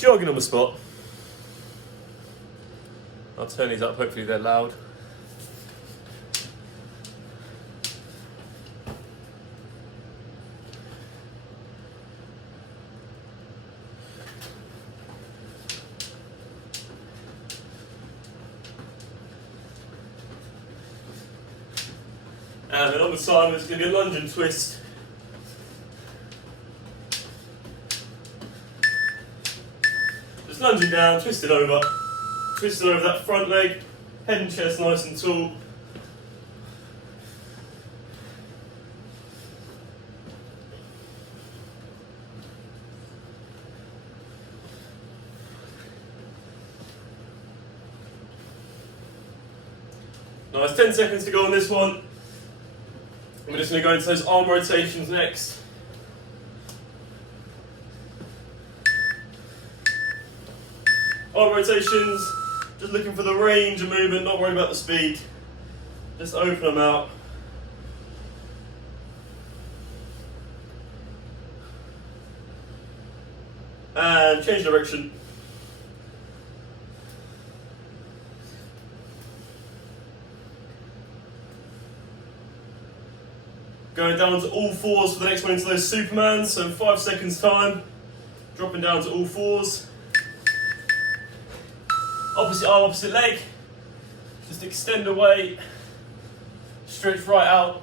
jogging on the spot. I'll turn these up, hopefully they're loud. And then on the side, it's going to be a lunge and twist. Just lunging down, twist it over that front leg, head and chest nice and tall. Nice, 10 seconds to go on this one. We're just going to go into those arm rotations next. Arm rotations, just looking for the range of movement, not worried about the speed. Just open them out. And change direction. Going down to all fours for the next one into those Supermans, so in 5 seconds time, dropping down to all fours. Opposite arm, opposite leg, just extend away, stretch right out.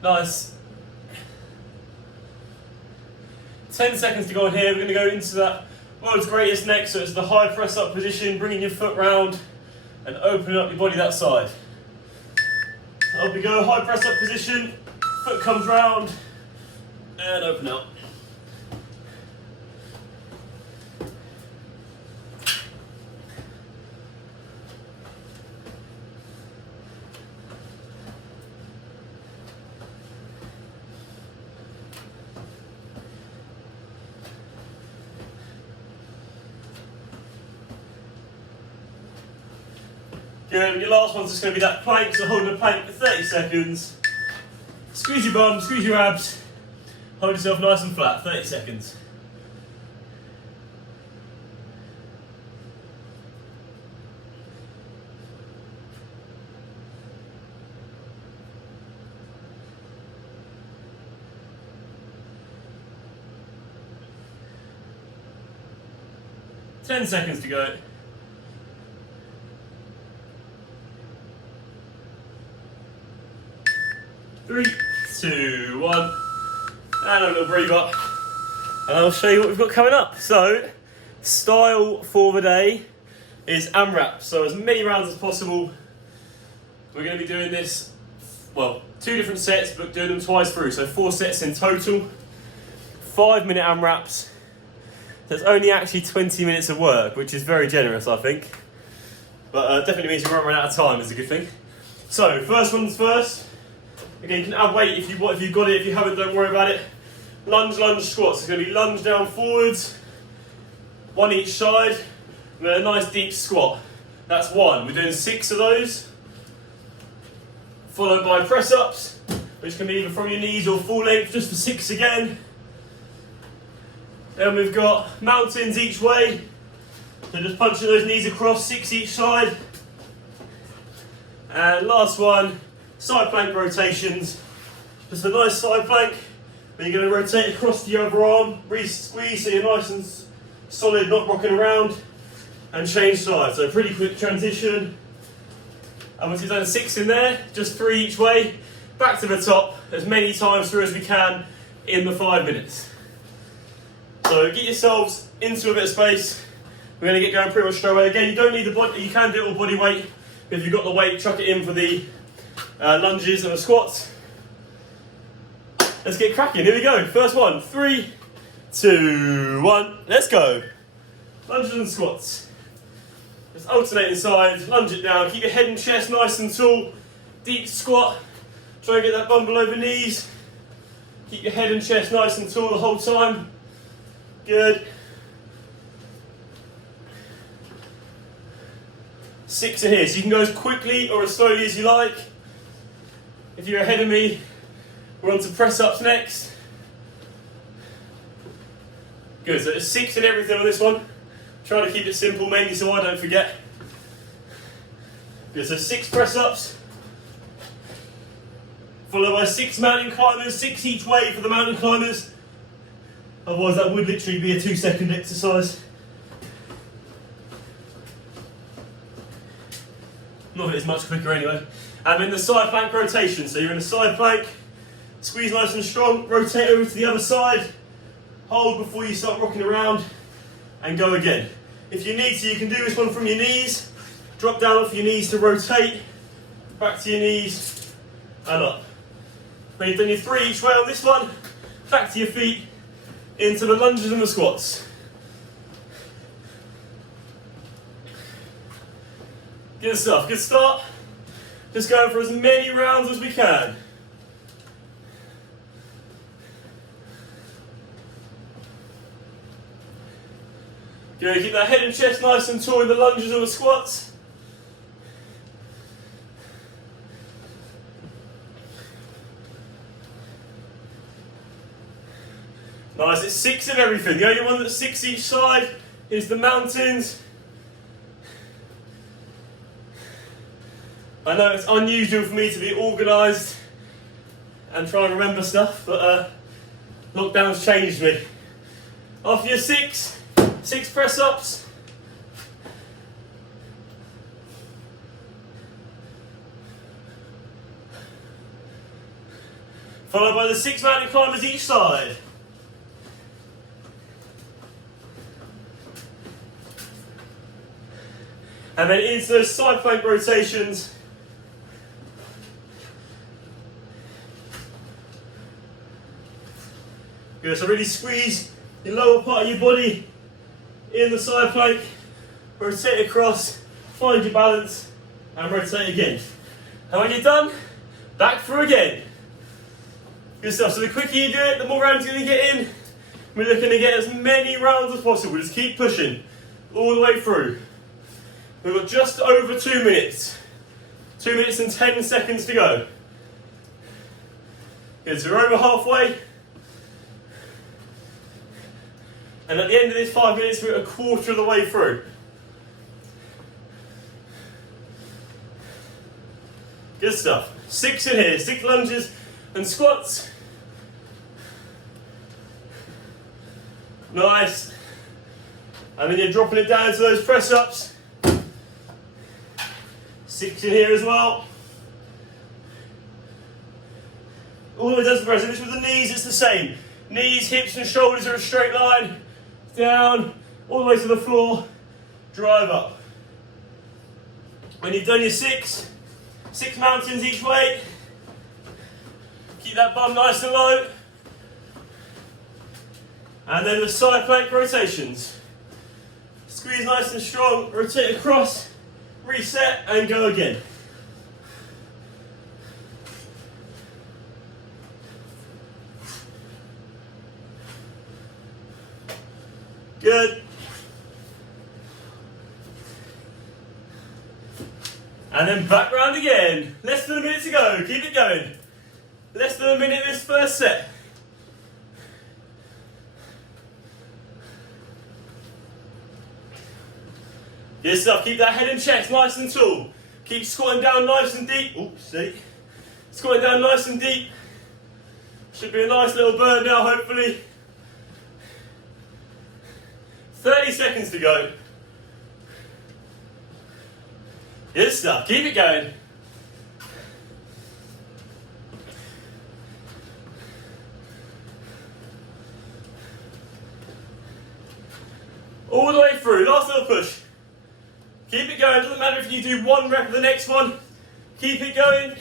Nice. 10 seconds to go on here, we're going to go into that world's greatest next, so it's the high press up position, bringing your foot round and opening up your body that side. Up we go, high press up position, foot comes round and open up. Good, your last one's just going to be that plank, so holding a plank for 30 seconds. Squeeze your bum, squeeze your abs, hold yourself nice and flat, 30 seconds. Ten seconds to go. 3, 2, 1, and a little breather. And I'll show you what we've got coming up. So, style for the day is AMRAP. So as many rounds as possible. We're going to be doing this, well, 2 different sets, but doing them twice through. So 4 sets in total, 5-minute AMRAPs. There's only actually 20 minutes of work, which is very generous, I think. But definitely means you won't run out of time, is a good thing. So, first one's first. Again, you can add weight if you've got it. If you haven't, don't worry about it. Lunge, lunge, squats. It's going to be lunge down forwards, 1 each side, and then a nice deep squat. That's 1. We're doing 6 of those. Followed by press-ups, which can be either from your knees or full length, just for 6 again. Then we've got mountains each way. So just punching those knees across, 6 each side. And last one, side plank rotations. Just a nice side plank, but you're going to rotate across the other arm, squeeze so you're nice and solid, not rocking around, and change sides. So pretty quick transition. And once you've done 6 in there, just 3 each way, back to the top, as many times through as we can in the 5 minutes. So get yourselves into a bit of space. We're going to get going pretty much straight away. Again, you don't need the body, you can do it all body weight. If you've got the weight, chuck it in for the lunges and the squats. Let's get cracking, here we go. First one, 3, 2, 1, let's go. Lunges and squats. Just alternating sides, lunge it down, keep your head and chest nice and tall. Deep squat, try and get that bum below the knees. Keep your head and chest nice and tall the whole time. Good. 6 in here, so you can go as quickly or as slowly as you like. If you're ahead of me, we're on to press-ups next. Good, so there's 6 in everything on this one. Try to keep it simple, mainly so I don't forget. Good, so 6 press-ups. Followed by 6 mountain climbers, 6 each way for the mountain climbers. Otherwise that would literally be a 2-second exercise. Not that it's much quicker anyway. And then the side plank rotation. So you're in a side plank, squeeze nice and strong, rotate over to the other side, hold before you start rocking around, and go again. If you need to, you can do this one from your knees. Drop down off your knees to rotate, back to your knees, and up. When you've done your 3 each way on this one, back to your feet, into the lunges and the squats. Good stuff, good start. Just going for as many rounds as we can. Good, keep that head and chest nice and tall in the lunges and the squats. Nice, it's 6 in everything. The only one that's 6 each side is the mountains. I know it's unusual for me to be organised and try and remember stuff, but lockdown's changed me. After your 6 press-ups. Followed by the 6 mountain climbers each side. And then into those side plank rotations. Good, so really squeeze the lower part of your body in the side plank, rotate across, find your balance, and rotate again. And when you're done, back through again. Good stuff, so the quicker you do it, the more rounds you're going to get in. We're looking to get as many rounds as possible, just keep pushing all the way through. We've got just over 2 minutes. 2 minutes and 10 seconds to go. Good, so we're over halfway. And at the end of this 5 minutes, we're a quarter of the way through. Good stuff. 6 in here, 6 lunges and squats. Nice. And then you're dropping it down to those press-ups. 6 in here as well. All the way down to the press-up. This with the knees, it's the same. Knees, hips and shoulders are a straight line. Down, all the way to the floor, drive up. When you've done your 6 mountains each way, keep that bum nice and low. And then the side plank rotations. Squeeze nice and strong, rotate across, reset, and go again. Good. And then back round again. Less than a minute to go. Keep it going. Less than a minute this first set. Good stuff. Keep that head and chest nice and tall. Keep squatting down nice and deep. Oops, see? Squatting down nice and deep. Should be a nice little burn now, hopefully. 30 seconds to go. Good stuff, keep it going. All the way through, last little push. Keep it going, doesn't matter if you do 1 rep of the next one. Keep it going.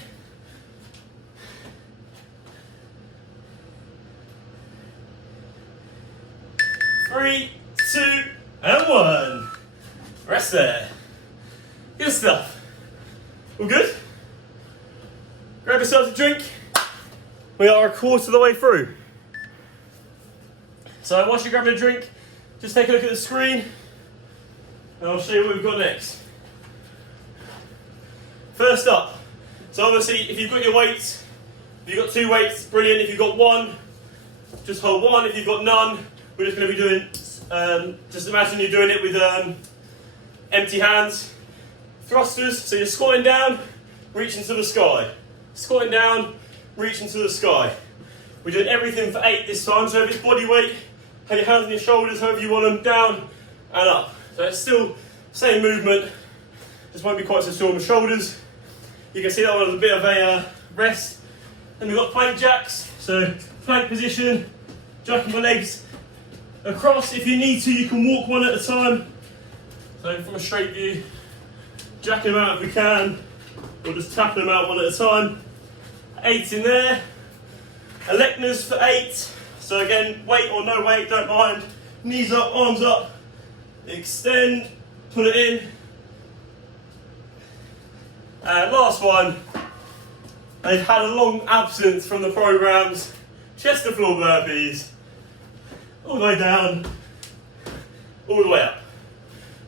Three, 2, and 1. Rest there. Good stuff. All good? Grab yourself a drink. We are a quarter of the way through. So whilst you're grabbing a drink, just take a look at the screen and I'll show you what we've got next. First up, so obviously if you've got your weights, If you've got 2 weights, brilliant. If you've got 1, just hold 1. If you've got none, we're just going to be doing, just imagine you're doing it with empty hands. Thrusters, so you're squatting down, reaching to the sky. Squatting down, reaching to the sky. We're doing everything for 8 this time, so if it's body weight, have your hands on your shoulders, however you want them, down and up. So it's still same movement, just won't be quite so strong on the shoulders. You can see that one was a bit of a rest. Then we've got plank jacks, so plank position, jacking my legs across. If you need to, you can walk one at a time. So from a straight view, jacking them out if we can, or just tapping them out one at a time. 8 in there. Electors for 8. So again, weight or no weight, don't mind. Knees up, arms up, extend, pull it in. And last one, they've had a long absence from the programs. Chest to floor burpees. All the way down, all the way up.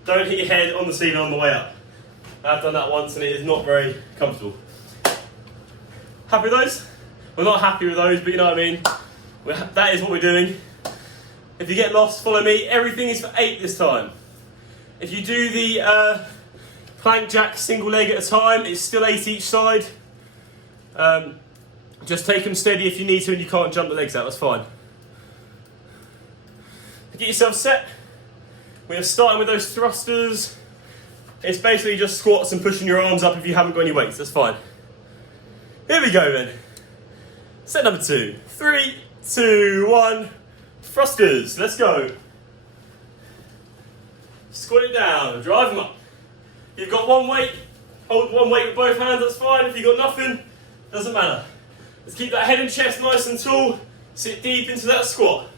Don't hit your head on the ceiling on the way up. I've done that once and it is not very comfortable. Happy with those? We're not happy with those, but you know what I mean. That is what we're doing. If you get lost, follow me. Everything is for 8 this time. If you do the plank jack single leg at a time, it's still 8 each side. Just take them steady if you need to and you can't jump the legs out, that's fine. Get yourself set. We're starting with those thrusters. It's basically just squats and pushing your arms up if you haven't got any weights, that's fine. Here we go then. Set number 2. 3, 2, 1. Thrusters, let's go. Squat it down, drive them up. If you've got 1 weight, hold 1 weight with both hands, that's fine. If you've got nothing, doesn't matter. Let's keep that head and chest nice and tall. Sit deep into that squat.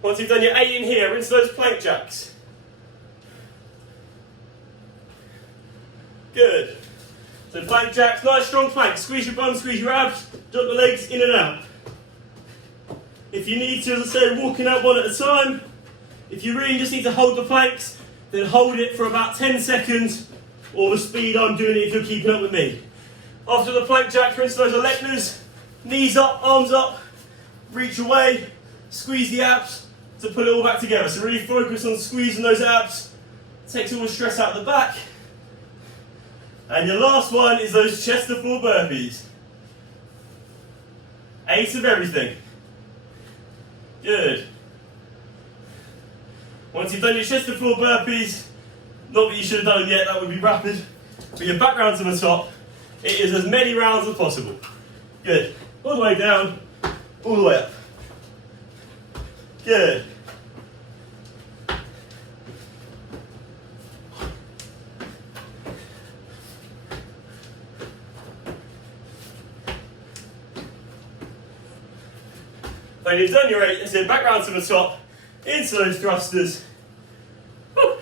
Once you've done your 8 in here, into those plank jacks. Good. So plank jacks, nice strong plank. Squeeze your bum, squeeze your abs, jump the legs in and out. If you need to, as I said, walking out one at a time. If you really just need to hold the planks, then hold it for about 10 seconds, or the speed I'm doing it if you're keeping up with me. After the plank jack, for instance, those electors, knees up, arms up, reach away, squeeze the abs to put it all back together. So really focus on squeezing those abs, takes all the stress out of the back. And your last one is those chest to floor burpees. 8 of everything. Good. Once you've done your chest to floor burpees, not that you should have done them yet, that would be rapid, but you're back round to the top. It is as many rounds as possible. Good. All the way down, all the way up. Good. When you've done your 8, so back round to the top, into those thrusters. Woo.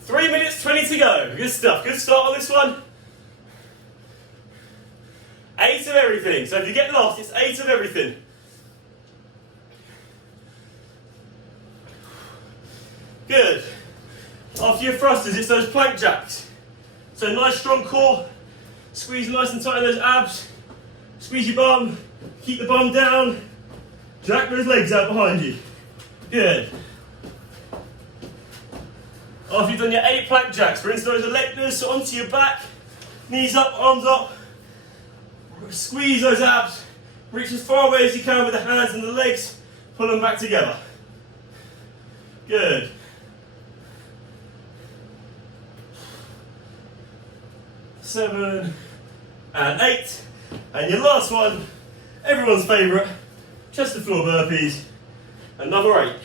3 minutes 20 to go. Good stuff. Good start on this one. 8 of everything. So if you get lost, it's 8 of everything. Good. After your thrusters, it's those plank jacks. So nice strong core. Squeeze nice and tight in those abs. Squeeze your bum. Keep the bum down. Jack those legs out behind you. Good. After you've done your 8 plank jacks, for instance, those electors, so onto your back, knees up, arms up. Squeeze those abs. Reach as far away as you can with the hands and the legs. Pull them back together. Good. 7 and 8. And your last one, everyone's favourite, chest to floor burpees, another 8.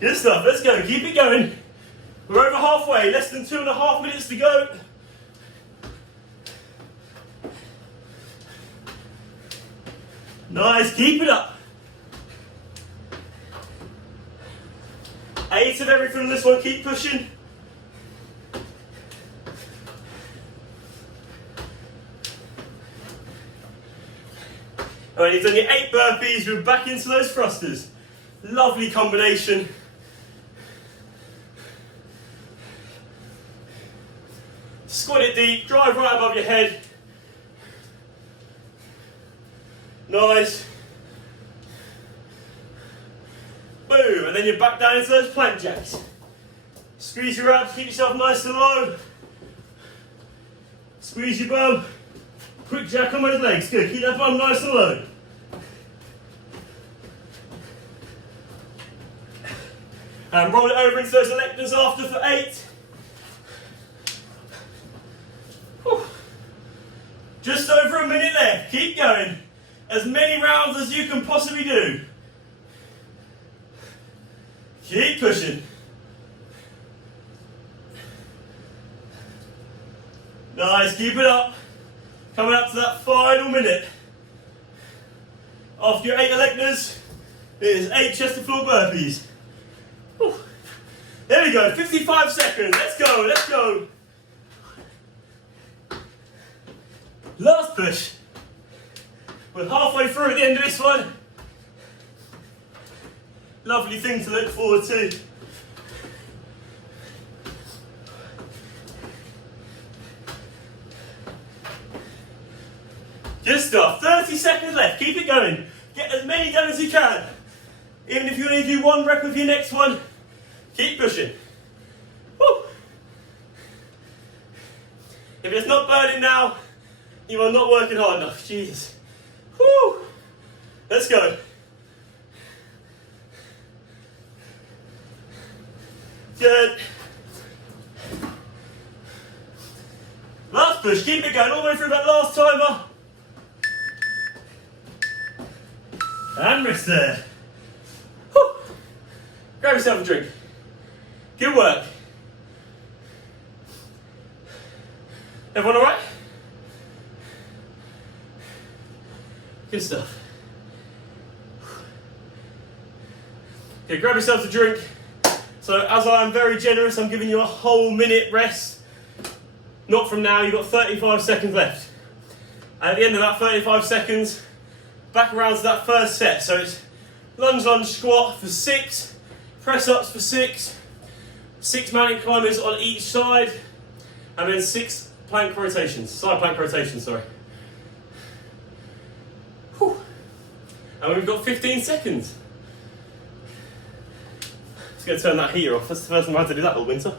Good stuff, let's go, keep it going. We're over halfway, less than 2.5 minutes to go. Nice, keep it up. 8 of everything on this one, keep pushing. Alright, you've done your 8 burpees, we're back into those thrusters. Lovely combination. Squat it deep, drive right above your head. Nice. Boom, and then you're back down into those plank jacks. Squeeze your abs, keep yourself nice and low. Squeeze your bum. Quick jack on those legs, good. Keep that bum nice and low. And roll it over into those electors after for 8. Whew. Just over a minute left, keep going. As many rounds as you can possibly do. Keep pushing. Nice, keep it up. Coming up to that final minute. After your 8 electors, it is 8 chest to floor burpees. Whew. There we go, 55 seconds. Let's go, let's go. Last push. We're halfway through at the end of this one. Lovely thing to look forward to. Good stuff. 30 seconds left. Keep it going. Get as many done as you can. Even if you only do 1 rep of your next one, keep pushing. Woo. If it's not burning now, you are not working hard enough. Jesus. Woo. Let's go. Good. Last push. Keep it going all the way through that last timer. And rest there. Whew. Grab yourself a drink. Good work. Everyone alright? Good stuff. Okay, grab yourself a drink. So as I am very generous, I'm giving you a whole minute rest. Not from now, you've got 35 seconds left. And at the end of that 35 seconds, back around to that first set. So it's lunge, lunge, squat for 6, press ups for 6, 6 mountain climbers on each side, and then 6 plank rotations, side plank rotations, sorry. Whew. And we've got 15 seconds. Just going to turn that heater off. That's the first time I've had to do that all winter.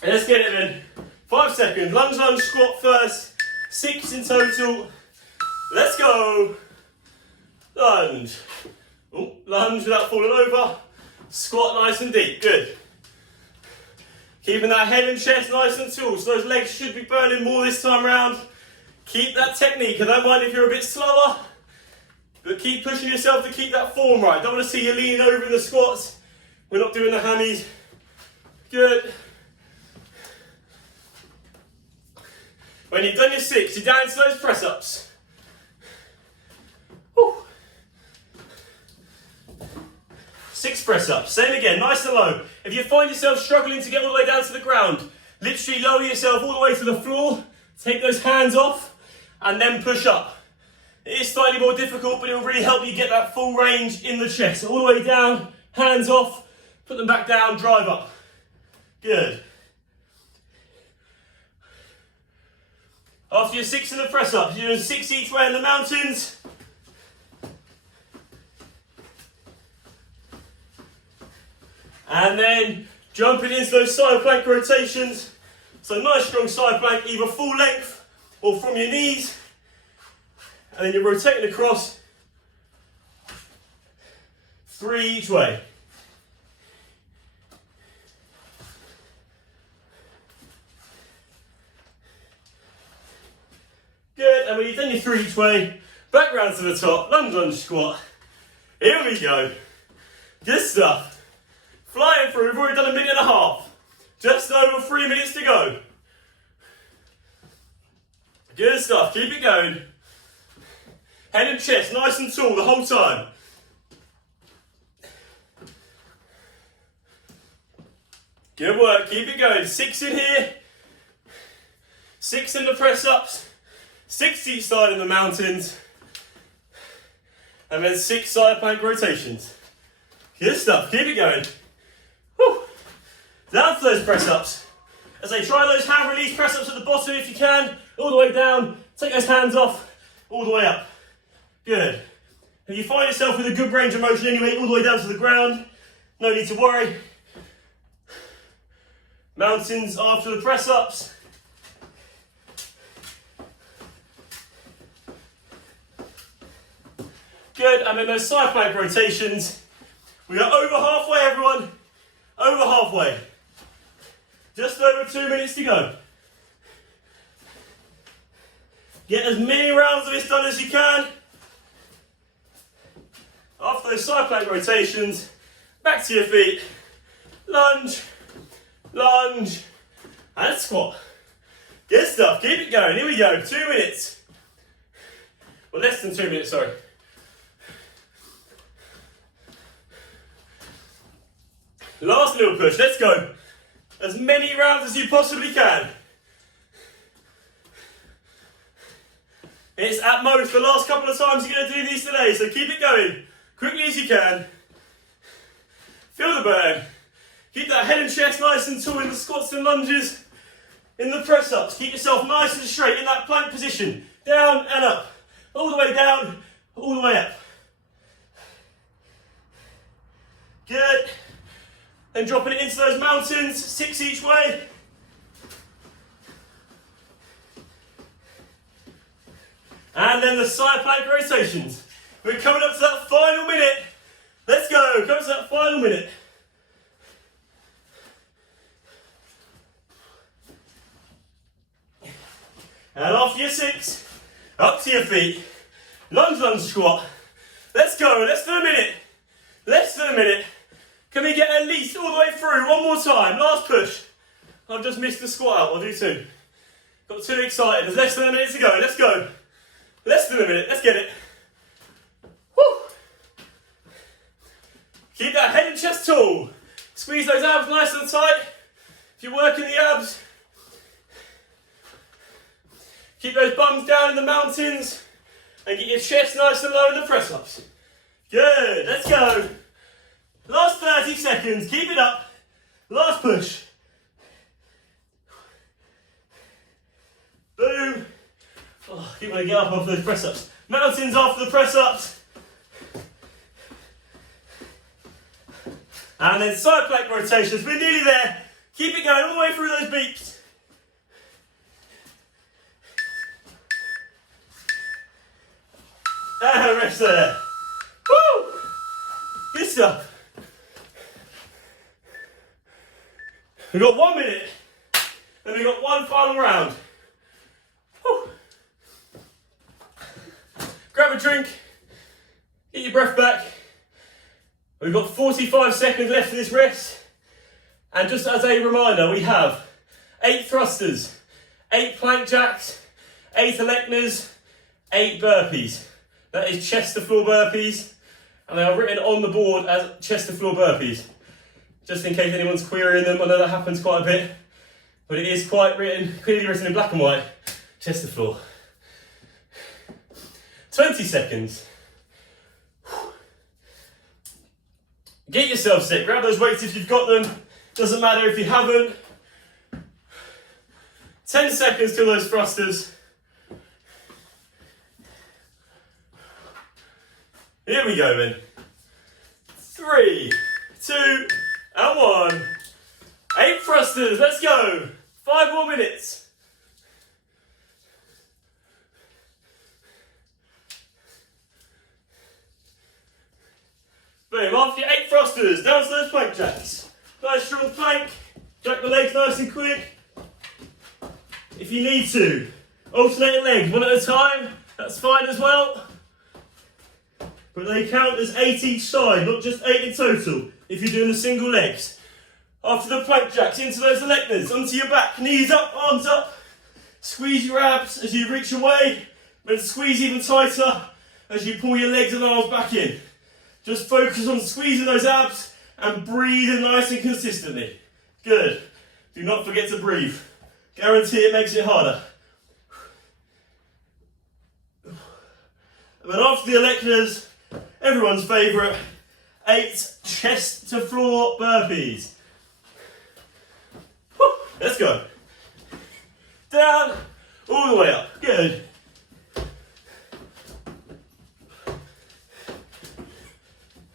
And let's get it then. 5 seconds, lunge, lunge, squat first. 6 in total. Let's go. Lunge. Oh, lunge without falling over. Squat nice and deep. Good. Keeping that head and chest nice and tall. So those legs should be burning more this time around. Keep that technique. I don't mind if you're a bit slower, but keep pushing yourself to keep that form right. Don't want to see you leaning over in the squats. We're not doing the hammies. Good. When you've done your 6, you're down to those press-ups. 6 press-ups. Same again, nice and low. If you find yourself struggling to get all the way down to the ground, literally lower yourself all the way to the floor, take those hands off, and then push up. It is slightly more difficult, but it will really help you get that full range in the chest. So all the way down, hands off, put them back down, drive up. Good. After your 6 in the press-ups, you're doing 6 each way in the mountains. And then jumping into those side plank rotations. So nice strong side plank, either full length or from your knees. And then you're rotating across 3 each way. Good, and when you've done your 3 each way, back round to the top, lunge, lunge, squat. Here we go. Good stuff. Flying through, we've already done 1.5 minutes. Just over 3 minutes to go. Good stuff, keep it going. Head and chest nice and tall the whole time. Good work, keep it going. 6 in here. 6 in the press-ups. 6 each side in the mountains. And then 6 side plank rotations. Good stuff, keep it going. Whew. Down to those press-ups. As I try those hand release press-ups at the bottom if you can, all the way down, take those hands off, all the way up. Good. If you find yourself with a good range of motion anyway, all the way down to the ground, no need to worry. Mountains after the press-ups. Good, and then those side plank rotations. We are over halfway, everyone. Over halfway. Just over 2 minutes to go. Get as many rounds of this done as you can. After those side plank rotations, back to your feet. Lunge, lunge, and squat. Good stuff, keep it going. Here we go, 2 minutes. Well, less than 2 minutes, sorry. Last little push, let's go. As many rounds as you possibly can. It's at most the last couple of times you're going to do these today, so keep it going. Quickly as you can. Feel the burn. Keep that head and chest nice and tall in the squats and lunges. In the press-ups, keep yourself nice and straight in that plank position. Down and up. All the way down, all the way up. Good. Then dropping it into those mountains, 6 each way. And then the side plank rotations. We're coming up to that final minute. Let's go, come to that final minute. And after your 6, up to your feet. Lunge, lunge, squat. Let's go, less than a minute. Less than a minute. Can we get at least all the way through? One more time, last push. I've just missed the squat out, I'll do 2. Got too excited, there's less than a minute to go, let's go. Less than a minute, let's get it. Woo. Keep that head and chest tall. Squeeze those abs nice and tight. If you're working the abs, keep those bums down in the mountains and get your chest nice and low in the press-ups. Good, let's go. Last 30 seconds, keep it up. Last push. Boom. Oh, keep want to get up off those press-ups. Mountains after the press-ups. And then side plank rotations. We're nearly there. Keep it going all the way through those beeps. And rest there. Woo! Good stuff. We've got 1 minute, and we've got one final round. Whew. Grab a drink, get your breath back. We've got 45 seconds left of this rest. And just as a reminder, we have 8 thrusters, 8 plank jacks, 8 electors, 8 burpees. That is chest to floor burpees, and they are written on the board as chest to floor burpees. Just in case anyone's querying them, I know that happens quite a bit, but it is quite clearly written in black and white, chest to floor. 20 seconds. Get yourself set, grab those weights if you've got them, doesn't matter if you haven't. 10 seconds till those thrusters. Here we go then. 3, 2, and 1. 8 thrusters, let's go. 5 more minutes. Boom, after your 8 thrusters, down to those plank jacks. Nice strong plank, jack the legs nice and quick. If you need to, alternate legs, one at a time, that's fine as well. But they count as 8 each side, not just 8 in total, if you're doing the single legs. After the plank jacks, into those electors, onto your back, knees up, arms up. Squeeze your abs as you reach away, then squeeze even tighter as you pull your legs and arms back in. Just focus on squeezing those abs and breathe nice and consistently. Good. Do not forget to breathe. Guarantee it makes it harder. And then after the electors, everyone's favourite, 8 chest to floor burpees. Let's go. Down, all the way up. Good.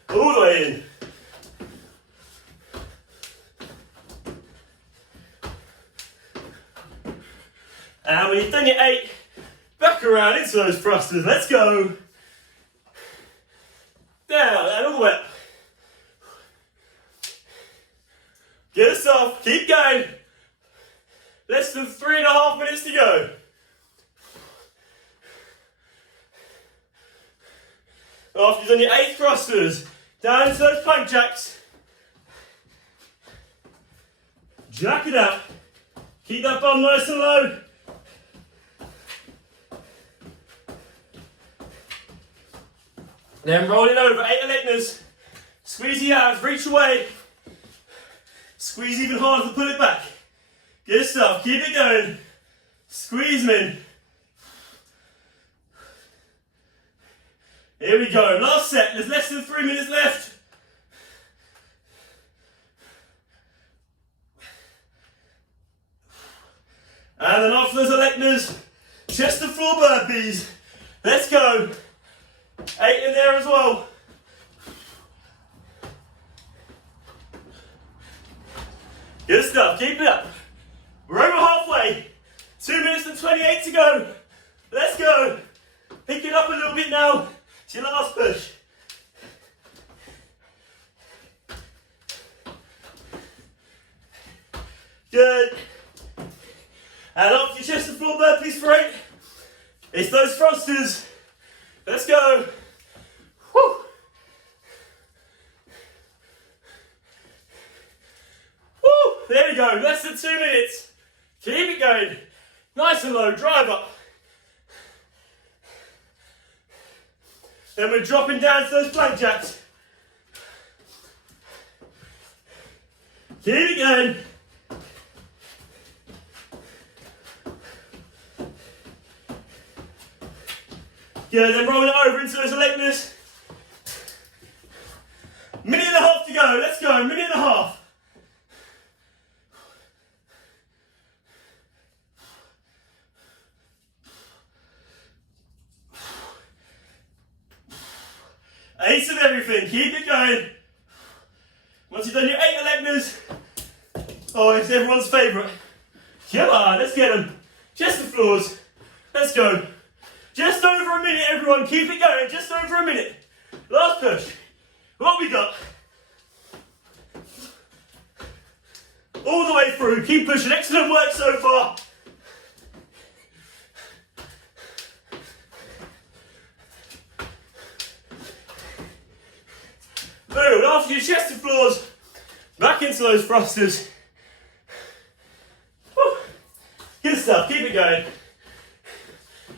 All the way in. And when you've done your 8, back around into those thrusters. Let's go. Down and all the way up. Good stuff. Keep going. Less than 3.5 minutes to go. After you've done your 8 thrusters, down into those plank jacks. Jack it up. Keep that bum nice and low. Then roll it over, 8 electors. Squeeze the abs, reach away. Squeeze even harder to pull it back. Good stuff, keep it going. Squeeze them in. Here we go, last set, there's less than 3 minutes left. And then after those electors, chest to floor burpees. Let's go. 8 in there as well. Good stuff, keep it up. We're over halfway. 2 minutes and 28 to go. Let's go. Pick it up a little bit now. It's your last push. Good. And up your chest to floor burpees for 8. It's those thrusters. Let's go. Woo. Woo. There we go. Less than 2 minutes. Keep it going. Nice and low. Drive up. Then we're dropping down to those plank jacks. Keep it going. Good, then rolling it over into those electors. Minute and a half to go, let's go, minute and a half. Eight of everything, keep it going. Once you've done your 8 electors, oh, it's everyone's favourite. Come on, let's get them. Chest to floors, let's go. Just over a minute, everyone. Keep it going. Just over a minute. Last push. What we got? All the way through. Keep pushing. Excellent work so far. Boom. After your chest to floors, back into those thrusters. Woo. Good stuff. Keep it going.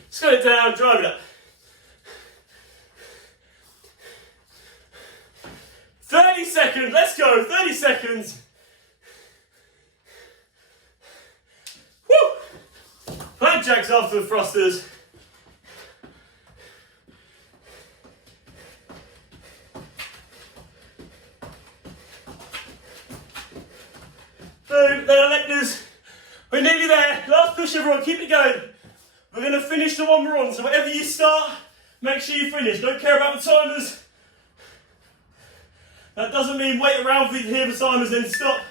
Slow it down, drive it up. 30 seconds, let's go, 30 seconds. Woo! Plank jacks after the thrusters. Boom, then electors. We're nearly there. Last push, everyone, keep it going. We're going to finish the one we're on, so whatever you start, make sure you finish. Don't care about the timers. That doesn't mean wait around for you to hear the timers, then stop.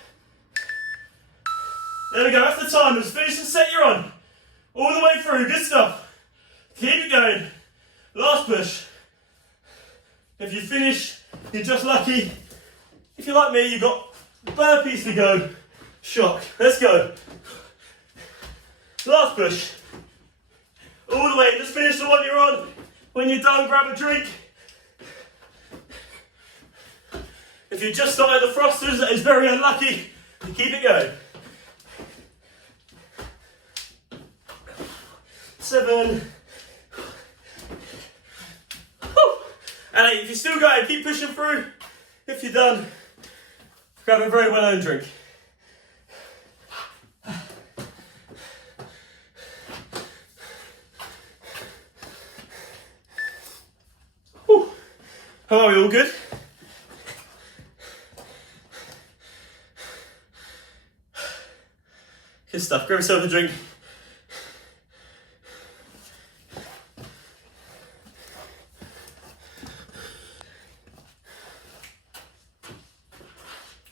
There we go, that's the timers. Finish the set you're on. All the way through, good stuff. Keep it going. Last push. If you finish, you're just lucky. If you're like me, you've got burpees to go. Shock. Let's go. Last push. All the way, just finish the one you're on. When you're done, grab a drink. If you just started the thrusters, that is very unlucky. Keep it going. 7. Woo. And 8, if you're still going, keep pushing through. If you're done, grab a very well-earned drink. Are we all good? Good stuff. Grab yourself a drink.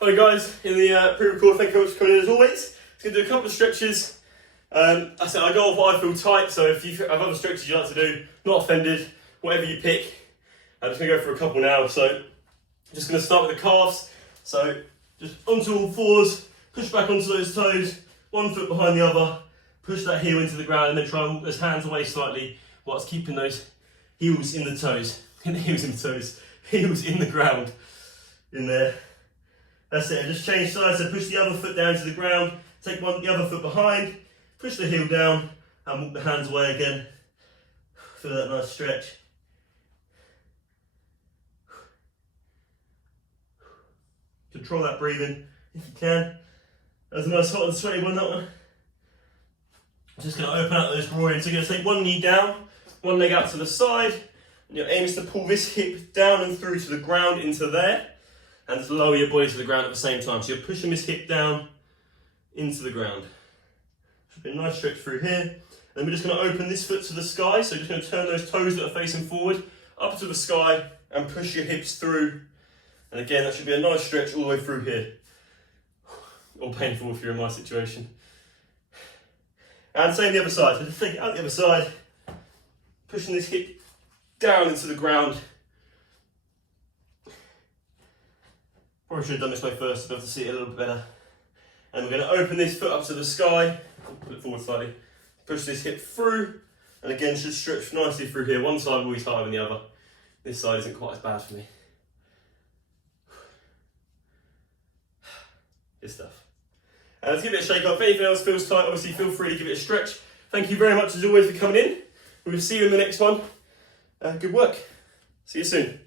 Hi guys, in the pre-record, thank you very much for coming in as always. Just going to do a couple of stretches. I said I go off what I feel tight, so if you have other stretches you like to do, not offended, whatever you pick. I'm just going to go for a couple now. So just going to start with the calves. So just onto all fours, push back onto those toes, 1 foot behind the other, push that heel into the ground and then try and walk those hands away slightly whilst keeping those heels in the toes. Heels in the toes, heels in the ground, in there. That's it, just change sides, so push the other foot down to the ground, take the other foot behind, push the heel down and walk the hands away again. Feel that nice stretch. Control that breathing if you can. That was a nice hot and sweaty one, that one. Just going to open up those groins. So you're going to take one knee down, one leg out to the side, and your aim is to pull this hip down and through to the ground into there, and just lower your body to the ground at the same time. So you're pushing this hip down into the ground. Should be a nice stretch through here. Then we're just going to open this foot to the sky. So just going to turn those toes that are facing forward up to the sky and push your hips through. And again, that should be a nice stretch all the way through here. All painful if you're in my situation. And same the other side. So just take it out the other side, pushing this hip down into the ground. Probably should have done this way first to be able to see it a little bit better. And we're going to open this foot up to the sky, put it forward slightly, push this hip through, and again should stretch nicely through here. One side always harder than the other. This side isn't quite as bad for me. Good stuff. Let's give it a shake up. If anything else feels tight, obviously feel free to give it a stretch. Thank you very much as always for coming in. We'll see you in the next one. Good work. See you soon.